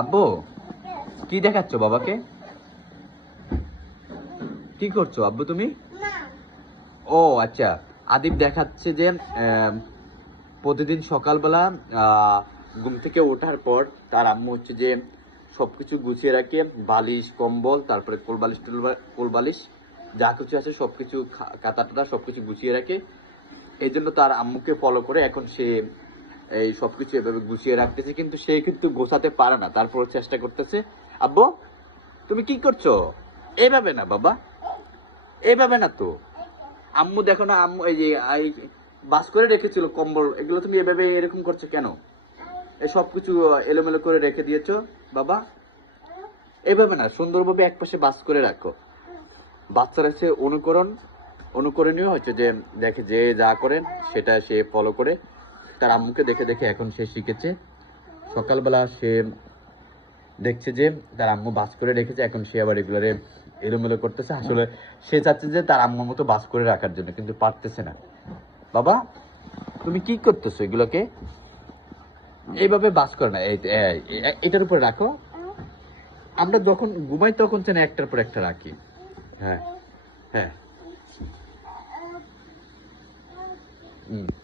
আব্বু কি দেখাচ্ছ বাবাকে? কি করছো আব্বু তুমি? ও আচ্ছা, আদিব দেখাচ্ছে যে প্রতিদিন সকালবেলা ঘুম থেকে ওঠার পর তার আম্মু হচ্ছে যে সবকিছু গুছিয়ে রাখে, বালিশ কম্বল, তারপরে কোলবালিশ যা কিছু আছে সবকিছু, কাঁথা টাতা সবকিছু গুছিয়ে রাখে। এই জন্য তার আম্মুকে ফলো করে এখন সে এই সবকিছু এভাবে গুছিয়ে রাখতেছে, কিন্তু সে কিন্তু গোছাতে পারে না, তারপর চেষ্টা করতেছে। আব্বু তুমি কি করছো? এইভাবে না বাবা, এইভাবে না তো। আম্মু দেখো না, আম্মু এই যে বাস করে রেখেছিল কম্বল, এগুলো তুমি এভাবে এরকম করছো কেন? এই সবকিছু এলোমেলো করে রেখে দিয়েছো বাবা। এইভাবে না, সুন্দরভাবে একপাশে বাস করে রাখো। বাচ্চারা সে অনুকরণীয় হচ্ছে যে দেখে যে যা করেন সেটা সে ফলো করে। তার আম্মুকে দেখে দেখে এখন সে শিখেছে। সকালবেলা সে দেখছে যে তার আম্মু বাস করে রেখেছে, এখন সে আবার এগুলোরে এলোমেলো করতেছে। আসলে সে চাচ্ছে যে তার আম্মুর মতো বাস করে রাখার জন্য, কিন্তু পারতেছে না। বাবা তুমি কি করতেছো এগুলোকে? এইভাবে বাস করে না, এটার উপরে রাখো। আমরা যখন ঘুমাই তখন যেন একটার পর একটা রাখি। হ্যাঁ, হ্যাঁ।